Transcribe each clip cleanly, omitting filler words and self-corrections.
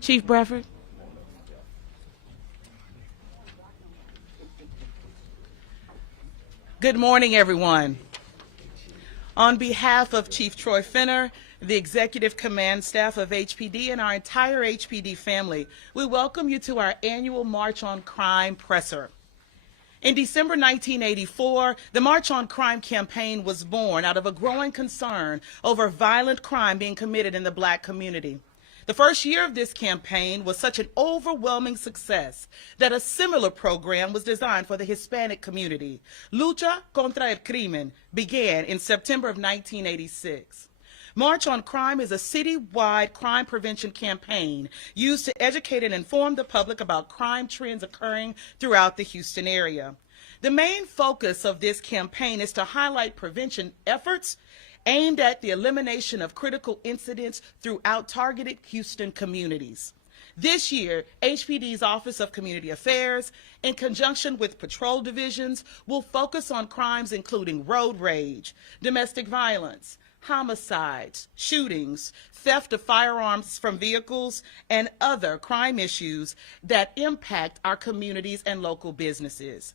Chief Bradford. Good morning, everyone. On behalf of Chief Troy Finner, the Executive Command Staff of HPD, and our entire HPD family, we welcome you to our annual March on Crime presser. In December 1984, the March on Crime campaign was born out of a growing concern over violent crime being committed in the Black community. The first year of this campaign was such an overwhelming success that a similar program was designed for the Hispanic community. Lucha contra el Crimen began in September of 1986. March on Crime is a citywide crime prevention campaign used to educate and inform the public about crime trends occurring throughout the Houston area. The main focus of this campaign is to highlight prevention efforts aimed at the elimination of critical incidents throughout targeted Houston communities. This year, HPD's Office of Community Affairs, in conjunction with patrol divisions, will focus on crimes including road rage, domestic violence, homicides, shootings, theft of firearms from vehicles, and other crime issues that impact our communities and local businesses.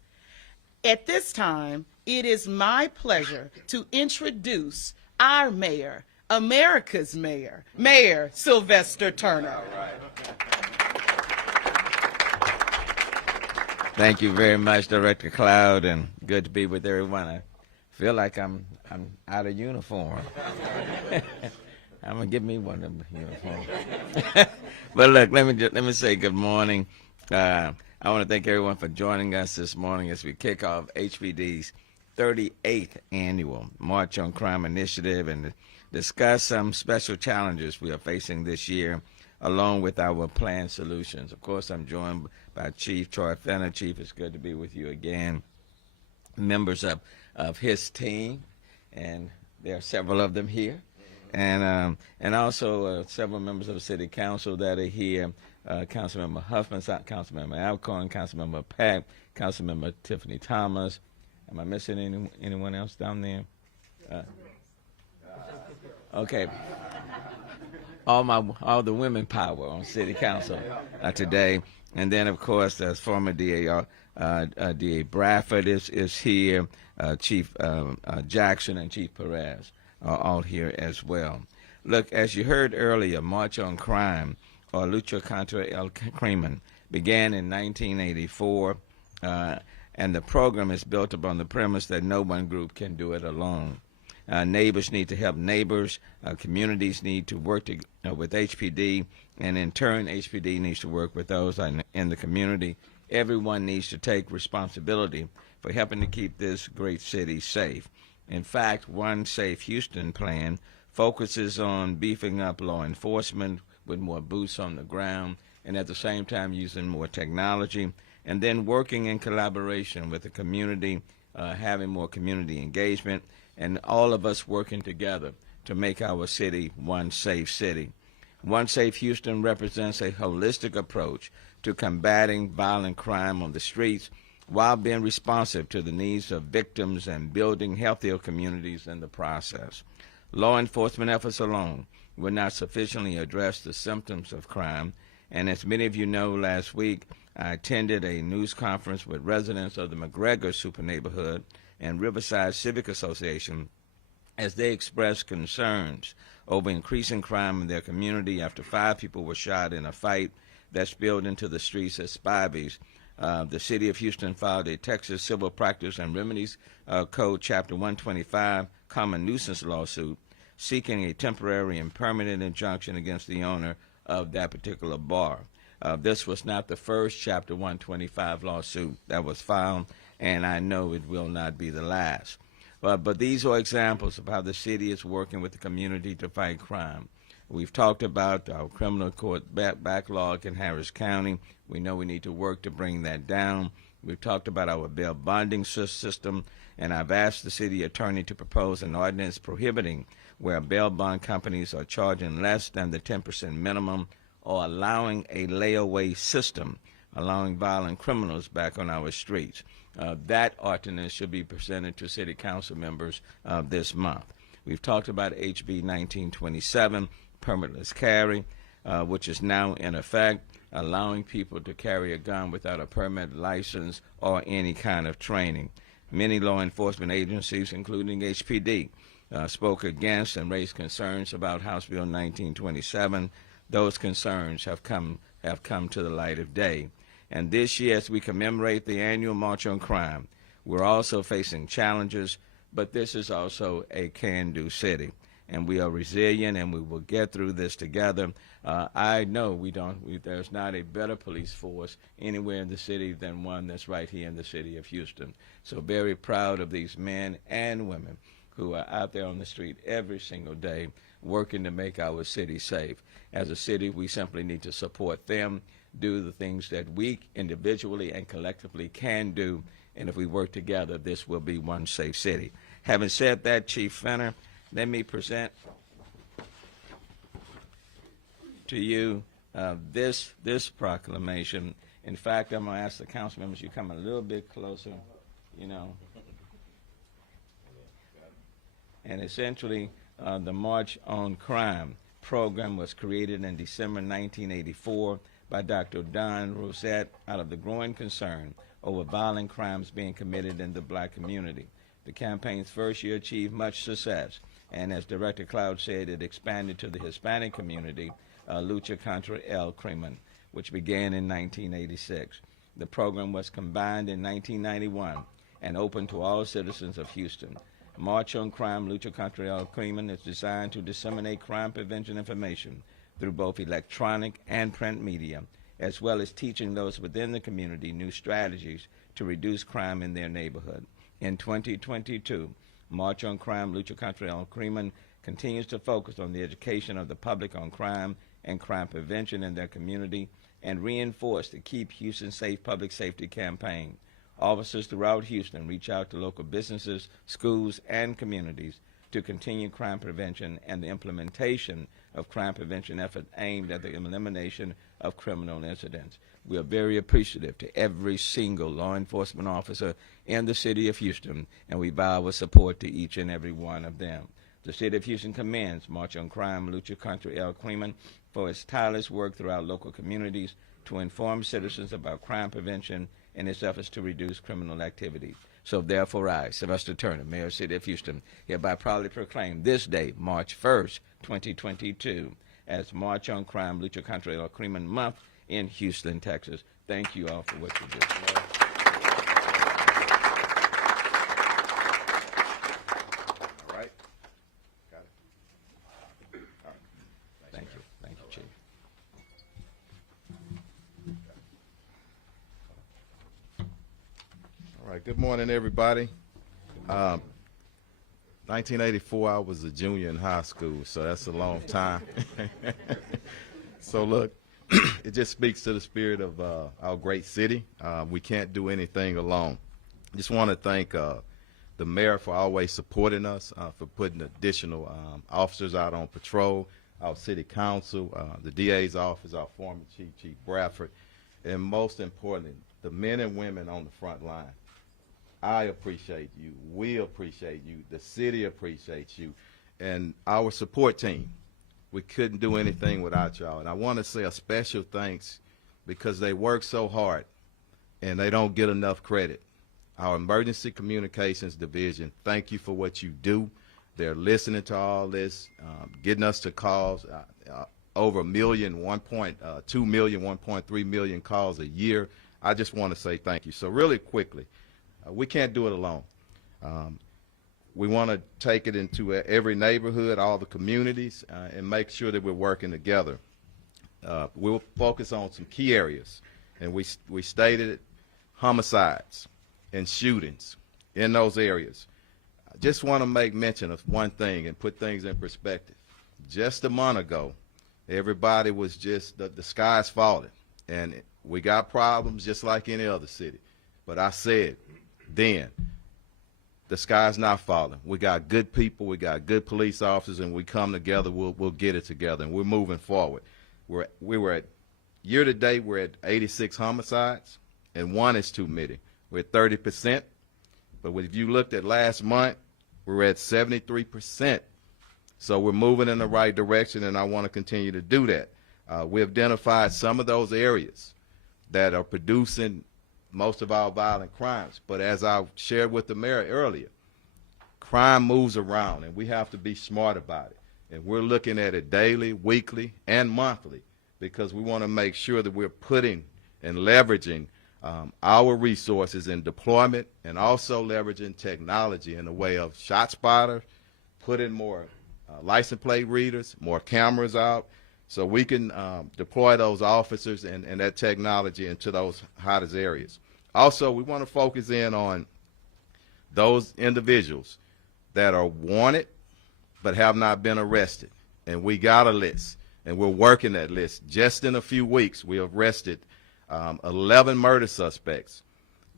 At this time, it is my pleasure to introduce our mayor, America's mayor, Mayor Sylvester Turner. All right. Thank you very much, Director Cloud, and good to be with everyone. I feel like I'm out of uniform. I'm gonna give me one of them uniforms. But look, let me say good morning. I want to thank everyone for joining us this morning as we kick off HPD's 38th annual March on Crime initiative and discuss some special challenges we are facing this year, along with our planned solutions. Of course, I'm joined by Chief Troy Finner. Chief, it's good to be with you again. Members of his team, and there are several of them here, and also several members of the City Council that are here. Councilmember Huffman, Councilmember Alcorn, Councilmember Pack, Councilmember Tiffany Thomas. Am I missing anyone else down there? Okay. All the women power on City Council today, and then of course as former DA DA Bradford is here, Chief Jackson and Chief Perez are all here as well. Look, as you heard earlier, March on Crime, or Lucha contra el Crimen, began in 1984, and the program is built upon the premise that no one group can do it alone. Neighbors need to help neighbors, communities need to work with HPD, and in turn, HPD needs to work with those in the community. Everyone needs to take responsibility for helping to keep this great city safe. In fact, One Safe Houston plan focuses on beefing up law enforcement with more boots on the ground, and at the same time using more technology, and then working in collaboration with the community, having more community engagement, and all of us working together to make our city one safe city. One Safe Houston represents a holistic approach to combating violent crime on the streets while being responsive to the needs of victims and building healthier communities in the process. Law enforcement efforts alone will not sufficiently address the symptoms of crime, and as many of you know, last week I attended a news conference with residents of the McGregor Super Neighborhood and Riverside Civic Association as they expressed concerns over increasing crime in their community after 5 people were shot in a fight that spilled into the streets at Spivey's. The City of Houston filed a Texas Civil Practice and Remedies Code Chapter 125 common nuisance lawsuit seeking a temporary and permanent injunction against the owner of that particular bar. This was not the first Chapter 125 lawsuit that was filed, and I know it will not be the last. But these are examples of how the city is working with the community to fight crime. We've talked about our criminal court backlog in Harris County. We know we need to work to bring that down. We've talked about our bail bonding system, and I've asked the city attorney to propose an ordinance prohibiting where bail bond companies are charging less than the 10% minimum or allowing a layaway system, allowing violent criminals back on our streets. That ordinance should be presented to city council members this month. We've talked about HB 1927, permitless carry. which is now in effect, allowing people to carry a gun without a permit, license, or any kind of training. Many law enforcement agencies, including HPD, spoke against and raised concerns about House Bill 1927. Those concerns have come to the light of day. And this year, as we commemorate the annual March on Crime, we're also facing challenges, but this is also a can-do city. And we are resilient, and we will get through this together. I know there's not a better police force anywhere in the city than one that's right here in the city of Houston. So very proud of these men and women who are out there on the street every single day working to make our city safe. As a city, we simply need to support them, do the things that we individually and collectively can do, and if we work together, this will be one safe city. Having said that, Chief Finner, let me present to you this proclamation. In fact, I'm going to ask the council members you come a little bit closer, And essentially, the March on Crime program was created in December 1984 by Dr. Don Rosette out of the growing concern over violent crimes being committed in the black community. The campaign's first year achieved much success, and as Director Cloud said, it expanded to the Hispanic community, Lucha contra el Crimen, which began in 1986. The program was combined in 1991 and open to all citizens of Houston. March on Crime, Lucha contra el Crimen is designed to disseminate crime prevention information through both electronic and print media, as well as teaching those within the community new strategies to reduce crime in their neighborhood. In 2022, March on Crime, Lucha contra el Crimen continues to focus on the education of the public on crime and crime prevention in their community and reinforce the Keep Houston Safe public safety campaign. Officers throughout Houston reach out to local businesses, schools, and communities to continue crime prevention and the implementation of crime prevention efforts aimed at the elimination of criminal incidents. We are very appreciative to every single law enforcement officer in the city of Houston, and we vow our support to each and every one of them. The city of Houston commends March on Crime, Lucha contra el Crimen for its tireless work throughout local communities to inform citizens about crime prevention and its efforts to reduce criminal activity. So therefore I, Sylvester Turner, Mayor of the City of Houston, hereby proudly proclaim this day, March 1st, 2022, as March on Crime, Lucha contra el Crimen Month in Houston, Texas. Thank you all for what you do. All right. Got it. All right. Thank you. Thank you, Chief. All right. Good morning, everybody. 1984, I was a junior in high school, so that's a long time. So look, it just speaks to the spirit of our great city. We can't do anything alone. Just want to thank the mayor for always supporting us, for putting additional officers out on patrol, our city council, the DA's office, our former Chief Bradford, and most importantly, the men and women on the front line. I appreciate you. We appreciate you. The city appreciates you. And our support team. We couldn't do anything without y'all. And I want to say a special thanks because they work so hard and they don't get enough credit. Our Emergency Communications Division, thank you for what you do. They're listening to all this, getting us to calls, over 1 million, 1.2 million, 1.3 million calls a year. I just want to say thank you. So really quickly, we can't do it alone. We want to take it into every neighborhood, all the communities, and make sure that we're working together. We'll focus on some key areas, and we stated homicides and shootings in those areas. I just want to make mention of one thing and put things in perspective. Just a month ago, everybody was just, the sky's falling, and we got problems just like any other city. But I said then, the sky's not falling. We got good people, we got good police officers, and we come together, we'll get it together, and we're moving forward. We were at, year to date, we're at 86 homicides, and one is too many. We're at 30%, but if you looked at last month, we're at 73%. So we're moving in the right direction, and I want to continue to do that. We identified some of those areas that are producing most of our violent crimes. But as I shared with the mayor earlier, crime moves around, and we have to be smart about it. And we're looking at it daily, weekly, and monthly, because we want to make sure that we're putting and leveraging our resources in deployment, and also leveraging technology in the way of shot spotter, putting more license plate readers, more cameras out, so we can deploy those officers and that technology into those hottest areas. Also, we want to focus in on those individuals that are wanted but have not been arrested. And we got a list, and we're working that list. Just in a few weeks, we arrested 11 murder suspects.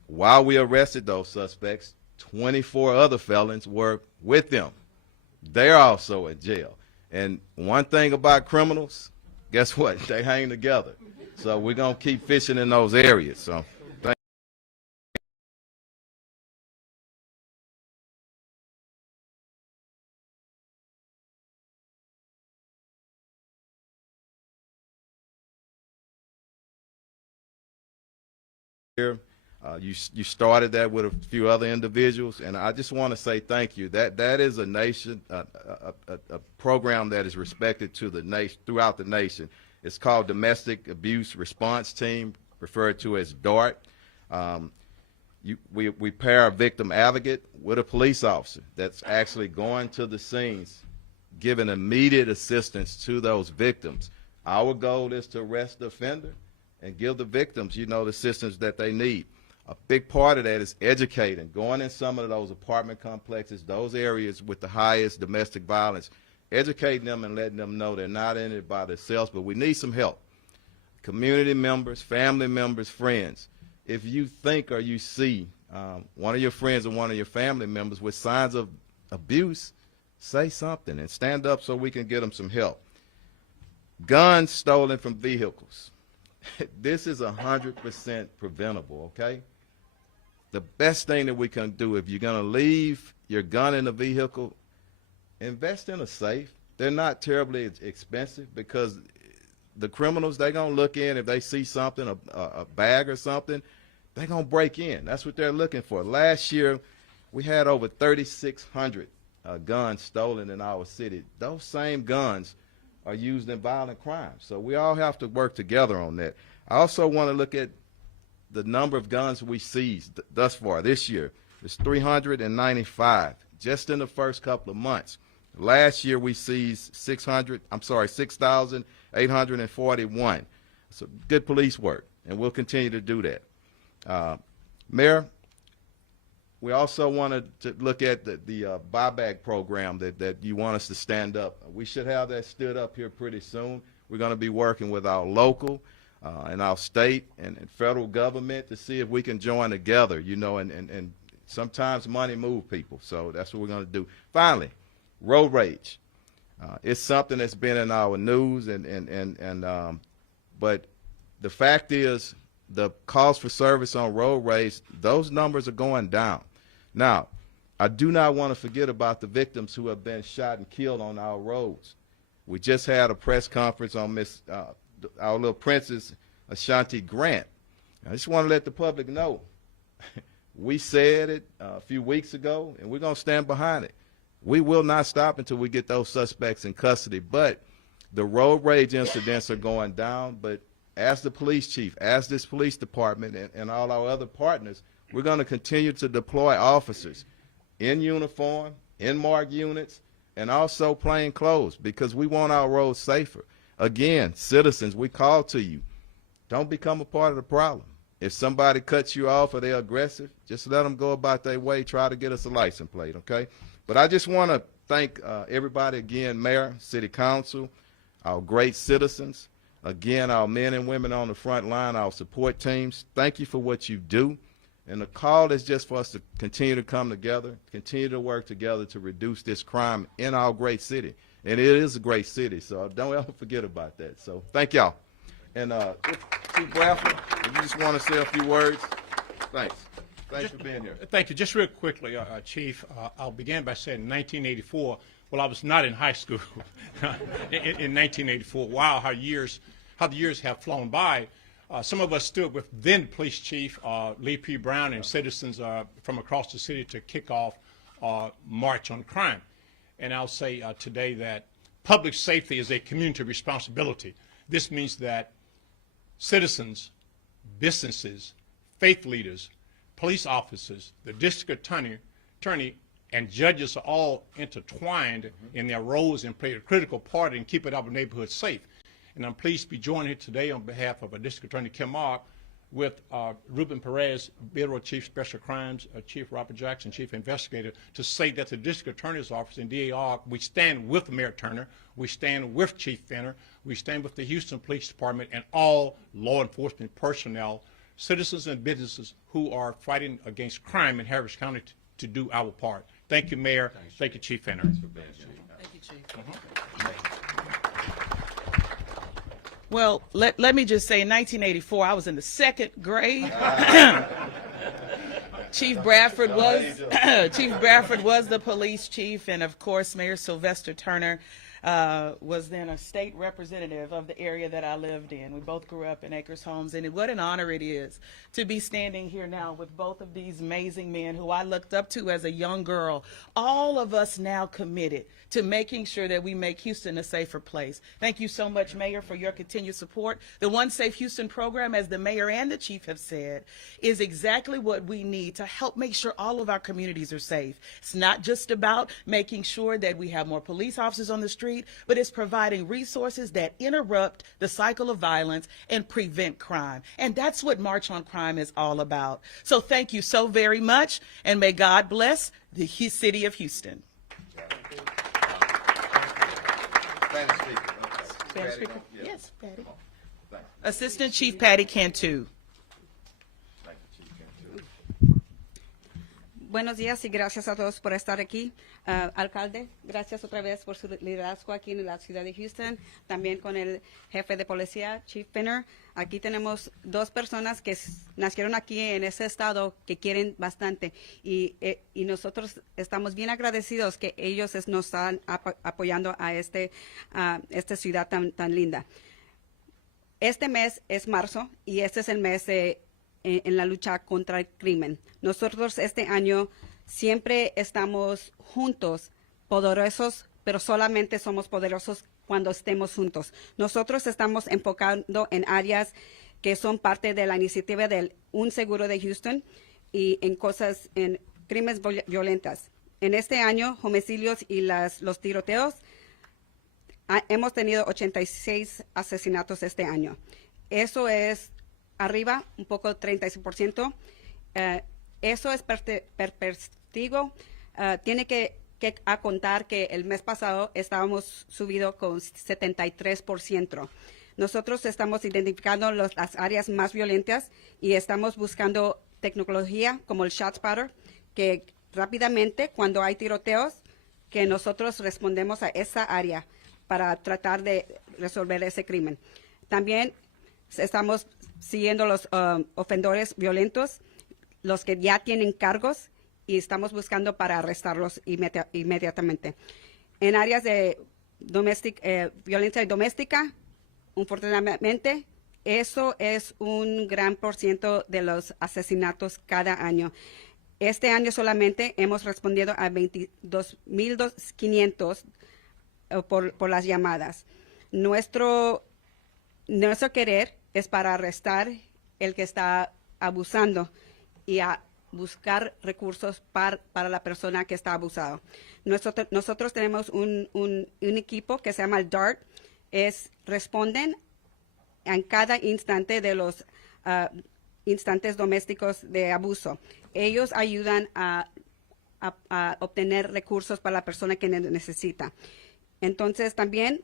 While we arrested those suspects, 24 other felons were with them. They're also in jail. And one thing about criminals, guess what? They hang together. So we're going to keep fishing in those areas. So you started that with a few other individuals, and I just want to say thank you. That is a program that is respected to the nation, throughout the nation. It's called Domestic Abuse Response Team, referred to as DART. We pair a victim advocate with a police officer that's actually going to the scenes, giving immediate assistance to those victims. Our goal is to arrest the offender and give the victims, the assistance that they need. A big part of that is educating, going in some of those apartment complexes, those areas with the highest domestic violence, educating them and letting them know they're not in it by themselves, but we need some help. Community members, family members, friends. If you think or you see one of your friends or one of your family members with signs of abuse, say something and stand up so we can get them some help. Guns stolen from vehicles. This is 100% preventable, okay? The best thing that we can do, if you're going to leave your gun in a vehicle, invest in a safe. They're not terribly expensive, because the criminals, they're going to look in. If they see something, a bag or something, they're going to break in. That's what they're looking for. Last year, we had over 3,600 guns stolen in our city. Those same guns are used in violent crimes. So we all have to work together on that. I also want to look at the number of guns we seized thus far this year. It's 395 just in the first couple of months. Last year we seized 6,841. So good police work, and we'll continue to do that. Mayor, we also wanted to look at the buyback program that you want us to stand up. We should have that stood up here pretty soon. We're going to be working with our local and our state and federal government to see if we can join together, and sometimes money moves people. So that's what we're going to do. Finally, road rage. It's something that's been in our news, but the fact is, the calls for service on road rage, those numbers are going down. Now, I do not want to forget about the victims who have been shot and killed on our roads. We just had a press conference on our little princess, Ashanti Grant. I just want to let the public know, we said it a few weeks ago, and we're going to stand behind it. We will not stop until we get those suspects in custody. But the road rage incidents are going down. But as the police chief, as this police department, and all our other partners, we're going to continue to deploy officers in uniform, in marked units, and also plain clothes, because we want our roads safer. Again, citizens, we call to you. Don't become a part of the problem. If somebody cuts you off or they're aggressive, just let them go about their way. Try to get us a license plate, okay? But I just want to thank everybody again, Mayor, City Council, our great citizens, again, our men and women on the front line, our support teams. Thank you for what you do. And the call is just for us to continue to come together, continue to work together to reduce this crime in our great city. And it is a great city, so don't ever forget about that. So thank y'all. And Chief Bradford, if you just want to say a few words, thanks. Thanks for being here. Thank you. Just real quickly, Chief, I'll begin by saying in 1984, well, I was not in high school in 1984. Wow, how years how the years have flown by. Some of us stood with then Police Chief Lee P. Brown and citizens from across the city to kick off March on Crime. And I'll say today that public safety is a community responsibility. This means that citizens, businesses, faith leaders, police officers, the district attorney, and judges are all intertwined in their roles and play a critical part in keeping our neighborhoods safe. And I'm pleased to be joined here today on behalf of District Attorney Kim Ogg with Ruben Perez, Bureau Chief Special Crimes, Chief Robert Jackson, Chief Investigator, to say that the District Attorney's Office and DA Ogg, we stand with Mayor Turner, we stand with Chief Finner, we stand with the Houston Police Department and all law enforcement personnel, citizens and businesses who are fighting against crime in Harris County to do our part. Thank you, Mayor. Thank you, Chief Finner. Thank you, Chief. Well, let me just say, in 1984, I was in the 2nd grade. Chief Bradford was the police chief, and of course, Mayor Sylvester Turner was then a state representative of the area that I lived in. We both grew up in Acres Homes, and what an honor it is to be standing here now with both of these amazing men who I looked up to as a young girl. All of us now committed to making sure that we make Houston a safer place. Thank you so much, Mayor, for your continued support. The One Safe Houston program, as the mayor and the chief have said, is exactly what we need to help make sure all of our communities are safe. It's not just about making sure that we have more police officers on the street, but it's providing resources that interrupt the cycle of violence and prevent crime. And that's what March on Crime is all about. So thank you so very much, and may God bless the city of Houston. Spanish speaker? Yes, Patty. Assistant Chief Patty Cantu. Buenos días y gracias a todos por estar aquí. Alcalde, gracias otra vez por su liderazgo aquí en la ciudad de Houston, también con el jefe de policía, Chief Finner. Aquí tenemos 2 personas que nacieron aquí en ese estado que quieren bastante y nosotros estamos bien agradecidos que ellos nos están apoyando a esta ciudad tan linda. Este mes es marzo y este es el mes en la lucha contra el crimen. Nosotros este año siempre estamos juntos, poderosos, pero solamente somos poderosos cuando estemos juntos. Nosotros estamos enfocando en áreas que son parte de la iniciativa del Un Seguro de Houston y en crímenes violentas. En este año, homicidios y los tiroteos, hemos tenido 86 asesinatos este año. Eso es arriba, un poco 36%. Eso es perspectivo. Tiene que contar que el mes pasado estábamos subido con 73%. Nosotros estamos identificando las áreas más violentas y estamos buscando tecnología como el ShotSpotter, que rápidamente cuando hay tiroteos, que nosotros respondemos a esa área para tratar de resolver ese crimen. También estamos siguiendo los ofensores violentos, los que ya tienen cargos, y estamos buscando para arrestarlos inmediatamente. En áreas de violencia doméstica, afortunadamente, eso es un gran % de los asesinatos cada año. Este año solamente hemos respondido a 22,500 por las llamadas. Nuestro querer es para arrestar el que está abusando y a buscar recursos para la persona que está abusado. Nosotros tenemos un equipo que se llama el DART. Responden en cada instante de los instantes domésticos de abuso. Ellos ayudan a obtener recursos para la persona que necesita. Entonces también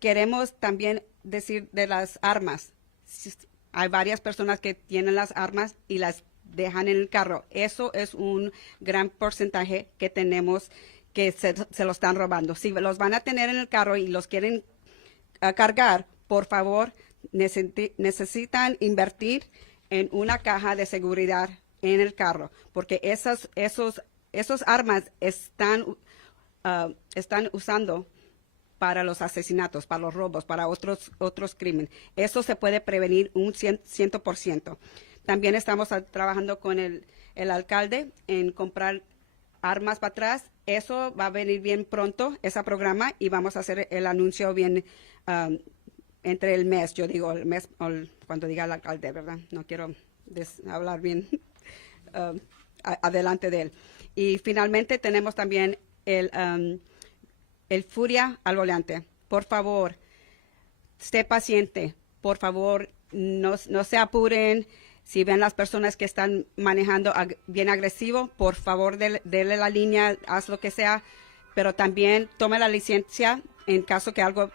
queremos también decir de las armas. Hay varias personas que tienen las armas y las dejan en el carro. Eso es un gran porcentaje que tenemos que se lo están robando. Si los van a tener en el carro y los quieren cargar, por favor, necesitan invertir en una caja de seguridad en el carro, porque esos armas están usando para los asesinatos, para los robos, para otros crímenes. Eso se puede prevenir un 100%. También estamos trabajando con el alcalde en comprar armas para atrás. Eso va a venir bien pronto, ese programa, y vamos a hacer el anuncio bien entre el mes, yo digo, el mes, cuando diga el alcalde, ¿verdad? No quiero hablar bien adelante de él. Y finalmente tenemos también el furia al volante. Por favor, esté paciente. Por favor, no se apuren. Si ven las personas que están manejando bien agresivo, por favor, dele la línea, haz lo que sea. Pero también tome la licencia en caso que algo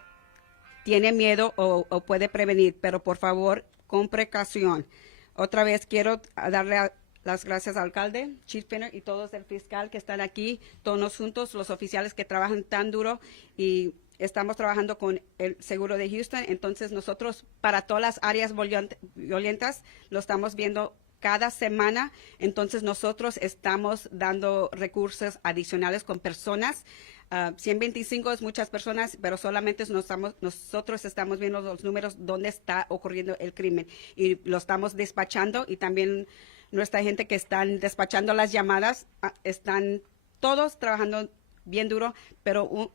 tiene miedo o puede prevenir. Pero por favor, con precaución. Otra vez quiero darle las gracias al alcalde, Chief Finner, y todos el fiscal que están aquí, todos juntos, los oficiales que trabajan tan duro, y estamos trabajando con el seguro de Houston. Entonces nosotros, para todas las áreas violentas, lo estamos viendo cada semana. Entonces nosotros estamos dando recursos adicionales con personas. 125 es muchas personas, pero solamente nosotros estamos viendo los números donde está ocurriendo el crimen, y lo estamos despachando, y también nuestra gente que están despachando las llamadas, están todos trabajando bien duro. Pero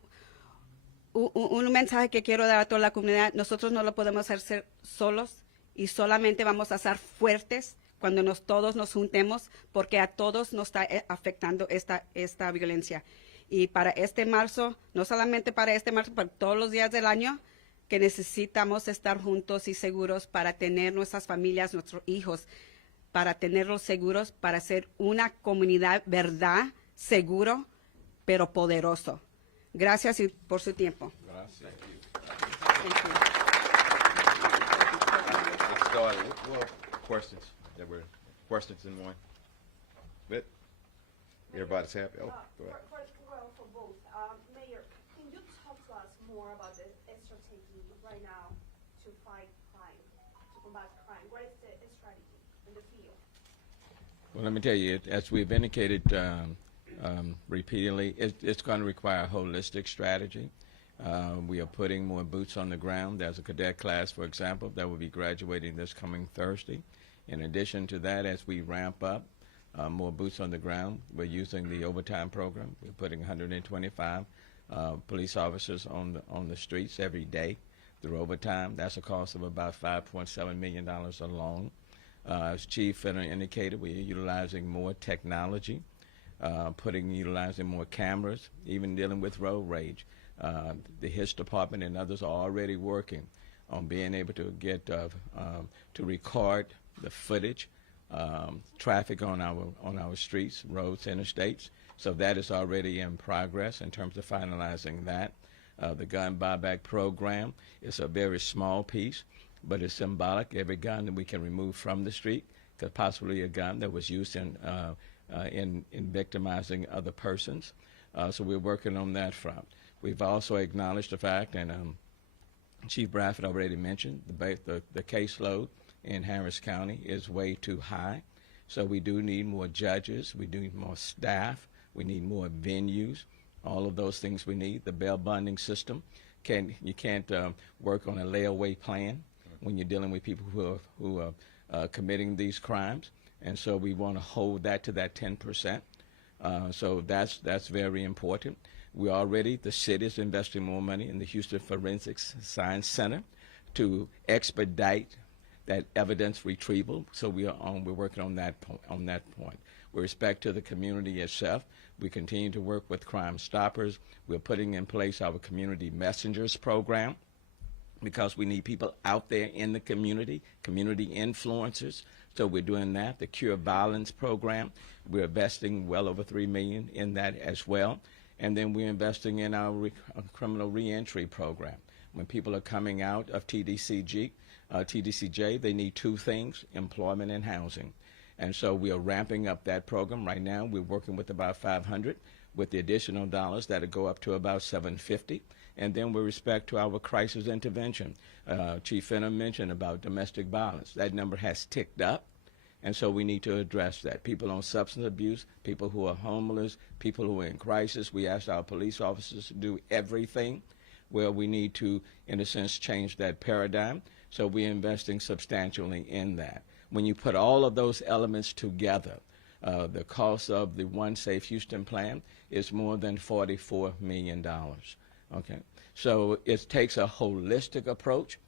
un mensaje que quiero dar a toda la comunidad: nosotros no lo podemos hacer solos, y solamente vamos a estar fuertes cuando todos nos juntemos, porque a todos nos está afectando esta violencia. Y para este marzo, no solamente para este marzo, para todos los días del año, que necesitamos estar juntos y seguros para tener nuestras familias, nuestros hijos, para tenerlos seguros, para ser una comunidad, verdad, seguro, pero poderoso. Gracias por su tiempo. Gracias. Thank you. Let's start. Well, questions in one. Bit. Everybody's happy. Oh, go ahead. For both. Mayor, can you talk to us more about the strategy right now to fight crime, to combat crime? What is the strategy in the field? Well, let me tell you, as we've indicated repeatedly, it's going to require a holistic strategy. We are putting more boots on the ground. There's a cadet class, for example, that will be graduating this coming Thursday. In addition to that, as we ramp up more boots on the ground, we're using the overtime program. We're putting 125 police officers on the streets every day through overtime. That's a cost of about $5.7 million alone. As Chief Finner indicated, we're utilizing more technology, utilizing more cameras, even dealing with road rage. The HIS department and others are already working on being able to get to record the footage, traffic on our streets, roads, interstates. So that is already in progress in terms of finalizing that. The gun buyback program is a very small piece, but it's symbolic. Every gun that we can remove from the street, could possibly a gun that was used in victimizing other persons. So we're working on that front. We've also acknowledged the fact, and Chief Bradford already mentioned, the caseload in Harris County is way too high. So we do need more judges. We do need more staff. We need more venues. All of those things we need. The bail bonding system. You can't work on a layaway plan when you're dealing with people who are committing these crimes. And so we want to hold that to that 10%. So that's very important. The city is investing more money in the Houston Forensics Science Center to expedite that evidence retrieval. So we're working on that point. With respect to the community itself, we continue to work with Crime Stoppers. We're putting in place our Community Messengers program, because we need people out there in the community influencers. So we're doing that. The Cure Violence program, we're investing well over $3 million in that as well. And then we're investing in our criminal reentry program. When people are coming out of TDCJ, they need two things: employment and housing. And so we are ramping up that program. Right now, we're working with about 500. With the additional dollars, that'll go up to about 750. And then with respect to our crisis intervention, Chief Finner mentioned about domestic violence. That number has ticked up, and so we need to address that. People on substance abuse, people who are homeless, people who are in crisis. We asked our police officers to do everything where we need to, in a sense, change that paradigm. So we're investing substantially in that. When you put all of those elements together, the cost of the One Safe Houston plan is more than $44 million. Okay, so it takes a holistic approach.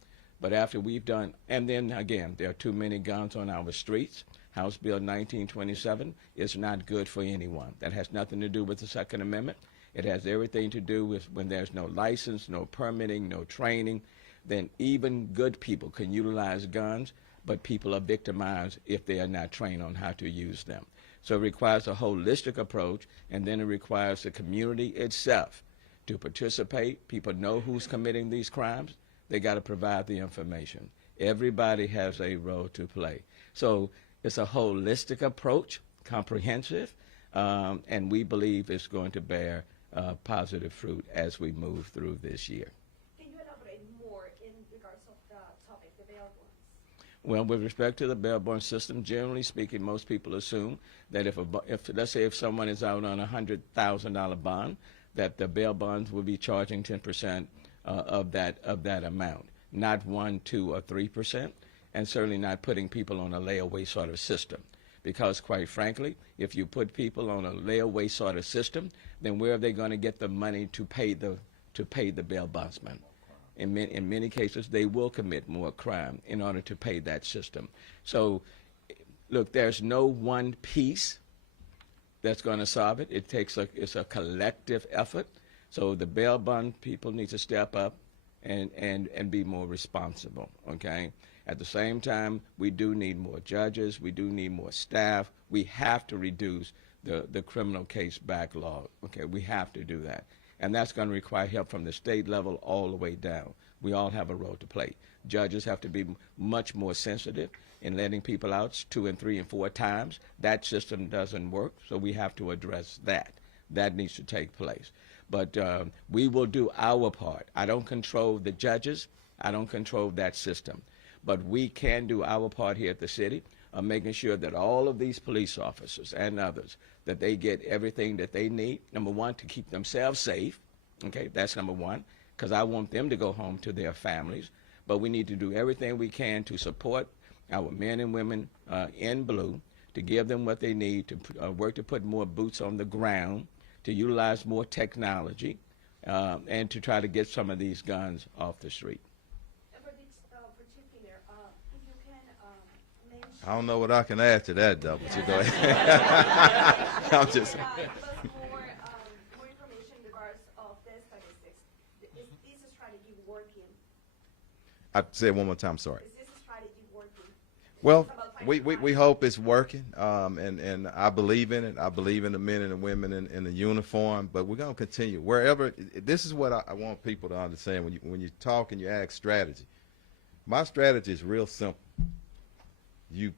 But after we've done, and then again, there are too many guns on our streets. House Bill 1927 is not good for anyone. That has nothing to do with the Second Amendment. It has everything to do with when there's no license, no permitting, no training, then even good people can utilize guns, but people are victimized if they are not trained on how to use them. So it requires a holistic approach, and then it requires the community itself to participate. People know who's committing these crimes. They got to provide the information. Everybody has a role to play. So it's a holistic approach, comprehensive, and we believe it's going to bear positive fruit as we move through this year. Can you elaborate more in regards of the topic, the bail bonds? Well, with respect to the bail bond system, generally speaking, most people assume that if let's say if someone is out on a $100,000 bond, that the bail bonds will be charging 10% of that amount, not 1%, 2%, or 3%, and certainly not putting people on a layaway sort of system. Because quite frankly, if you put people on a layaway sort of system, then where are they going to get the money to pay the bail bondsman? In many cases, they will commit more crime in order to pay that system. So, look, there's no one piece that's going to solve it. It's a collective effort. So the bail bond people need to step up and be more responsible, okay? At the same time, we do need more judges. We do need more staff. We have to reduce the criminal case backlog, okay? We have to do that. And that's going to require help from the state level all the way down. We all have a role to play. Judges have to be much more sensitive in letting people out 2 and 3 and 4 times. That system doesn't work, so we have to address that. That needs to take place. But we will do our part. I don't control the judges. I don't control that system. But we can do our part here at the city of making sure that all of these police officers and others, that they get everything that they need. Number one, to keep themselves safe. Okay, that's number one, because I want them to go home to their families. But we need to do everything we can to support our men and women in blue, to give them what they need, to work to put more boots on the ground, to utilize more technology, and to try to get some of these guns off the street. For Chief Finner, if you can mention... I don't know what I can add to that, though, but you go ahead. I'm just... Give us more information in regards of the statistics. Is this strategy working? I say it one more time, sorry. Is this strategy working? Well, we hope it's working, and I believe in it. I believe in the men and the women in the uniform, but we're going to continue. Wherever, this is what I want people to understand when you talk and you ask strategy. My strategy is real simple. You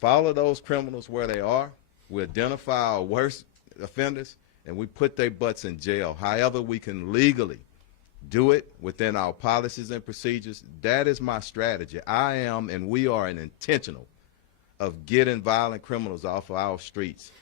follow those criminals where they are, we identify our worst offenders, and we put their butts in jail. However we can legally do it within our policies and procedures. That is my strategy. I am and we are intentional of getting violent criminals off of our streets.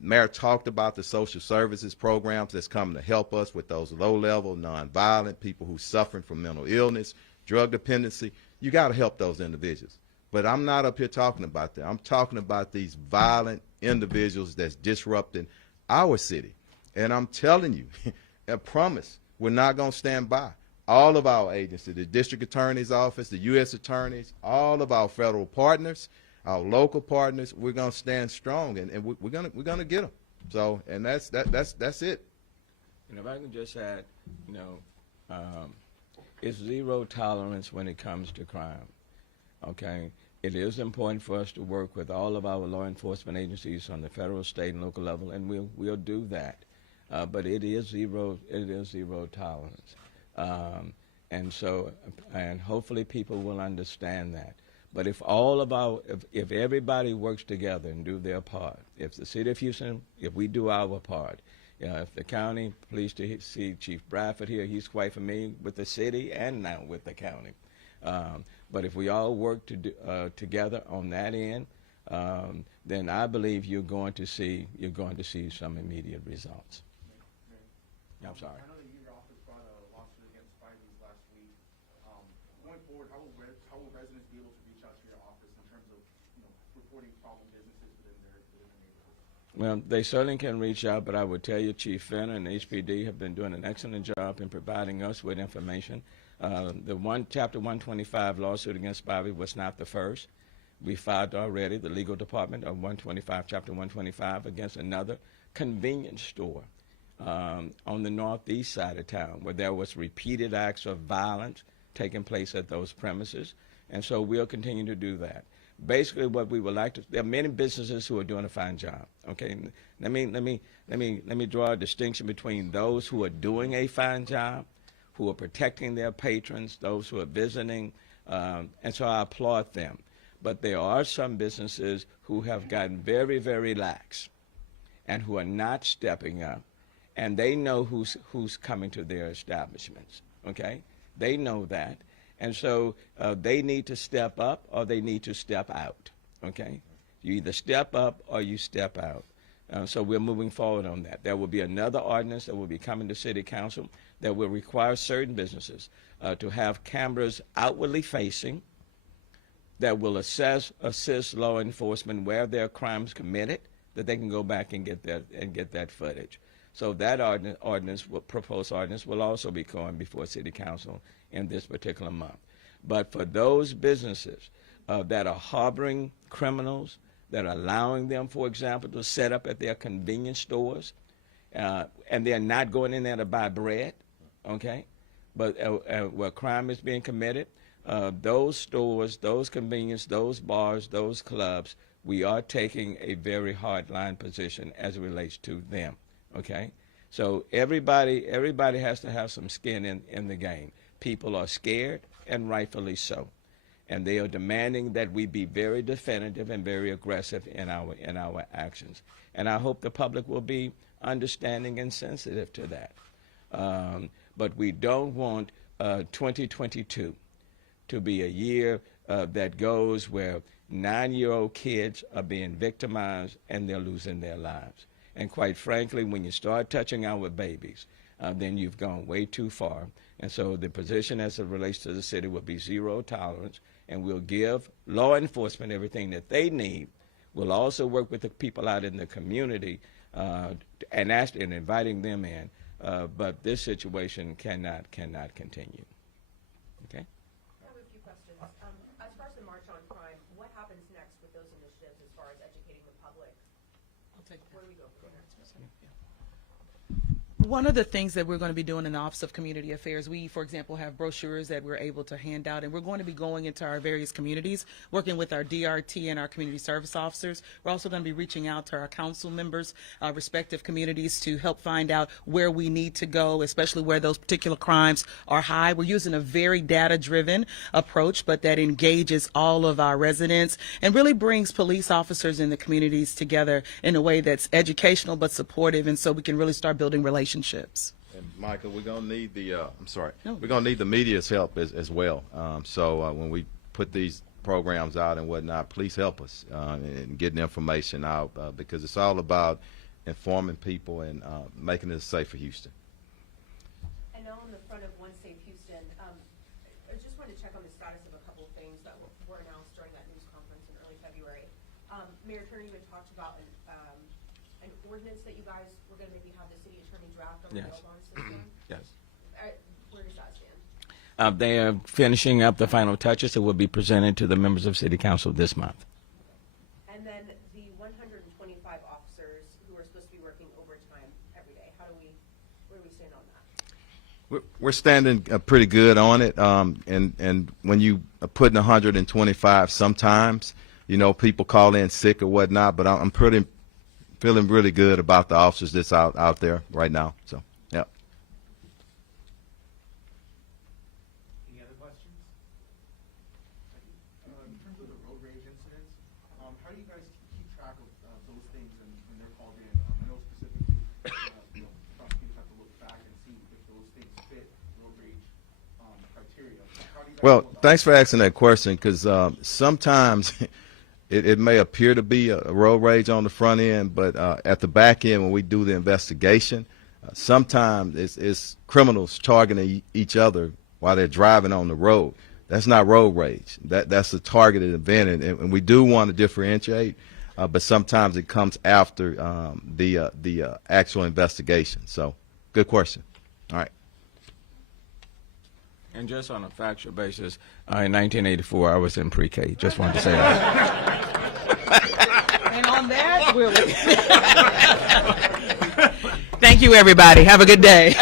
Mayor talked about the social services programs that's coming to help us with those low-level, nonviolent people who are suffering from mental illness, drug dependency. You got to help those individuals. But I'm not up here talking about that. I'm talking about these violent individuals that's disrupting our city. And I'm telling you, I promise, we're not going to stand by. All of our agencies, the district attorney's office, the U.S. attorneys, all of our federal partners, our local partners, we're going to stand strong, and we're going to get them. So, and that's it. And if I can just add, it's zero tolerance when it comes to crime. Okay, it is important for us to work with all of our law enforcement agencies on the federal, state, and local level, and we'll do that. But it is zero tolerance, and hopefully people will understand that. But if if everybody works together and do their part, if the city of Houston, if we do our part, if the county, pleased to see Chief Bradford here, he's quite familiar with the city and now with the county. But if we all work together on that end, then I believe you're going to see some immediate results. I'm sorry. I know that your office brought a lawsuit against Well, they certainly can reach out, but I would tell you Chief Finner and HPD have been doing an excellent job in providing us with information. Chapter 125 lawsuit against Bobby was not the first. We filed already, the legal department of Chapter 125, against another convenience store on the northeast side of town where there was repeated acts of violence taking place at those premises. And so we'll continue to do that. Basically, what we would like to, there are many businesses who are doing a fine job. Okay, let me draw a distinction between those who are doing a fine job, who are protecting their patrons, those who are visiting, and so I applaud them. But there are some businesses who have gotten very, very lax, and who are not stepping up, and they know who's coming to their establishments. Okay, they know that. And so they need to step up or they need to step out, okay? You either step up or you step out. So we're moving forward on that. There will be another ordinance that will be coming to City Council that will require certain businesses to have cameras outwardly facing that will assist law enforcement where there are crimes committed, that they can go back and get that footage. So that proposed ordinance will also be going before City Council in this particular month. But for those businesses that are harboring criminals, that are allowing them, for example, to set up at their convenience stores, and they're not going in there to buy bread, okay, but where crime is being committed, those stores, those convenience, those bars, those clubs, we are taking a very hard line position as it relates to them, okay? So everybody has to have some skin in the game. People are scared, and rightfully so, and they are demanding that we be very definitive and very aggressive in our actions. And I hope the public will be understanding and sensitive to that. But we don't want 2022 to be a year that goes where 9-year-old kids are being victimized and they're losing their lives. And quite frankly, when you start touching our babies, then you've gone way too far. And so the position as it relates to the city will be zero tolerance, and we'll give law enforcement everything that they need. We'll also work with the people out in the community and inviting them in. But this situation cannot continue. Okay? I have a few questions. As far as the March on Crime, what happens next with those initiatives as far as educating the public? Where do we go from there? One of the things that we're going to be doing in the Office of Community Affairs, we, for example, have brochures that we're able to hand out, and we're going to be going into our various communities, working with our DRT and our community service officers. We're also going to be reaching out to our council members, respective communities, to help find out where we need to go, especially where those particular crimes are high. We're using a very data-driven approach, but that engages all of our residents and really brings police officers in the communities together in a way that's educational but supportive, and so we can really start building relationships. And Michael, we're gonna need the No. we're gonna need the media's help as well. So when we put these programs out and whatnot, please help us in getting information out because it's all about informing people and making it safe for Houston. And now on the front of One Safe Houston, I just wanted to check on the status of a couple of things that were announced during that news conference in early February. Mayor Turner even talked about an ordinance that you guys were going to maybe have the city attorney draft on the Yes. bail bond system. Yes. Where does that stand? They are finishing up the final touches that will be presented to the members of City Council this month. And then the 125 officers who are supposed to be working overtime every day, where do we stand on that? We're standing pretty good on it, and when you are putting 125, sometimes people call in sick or whatnot, but I'm feeling really good about the officers that's out there right now. So, yeah. Any other questions? In terms of the road rage incidents, how do you guys keep track of those things when they're called in? I know specifically, prosecutors have to look back and see if those things fit road rage criteria. How do you guys Well, go about thanks for asking that question because sometimes it may appear to be a road rage on the front end, but at the back end when we do the investigation, sometimes it's criminals targeting each other while they're driving on the road. That's not road rage. That's a targeted event, and we do want to differentiate. but sometimes it comes after the actual investigation. So, good question. All right. And just on a factual basis, in 1984, I was in pre-K. Just wanted to say that. And on that, thank you, everybody. Have a good day.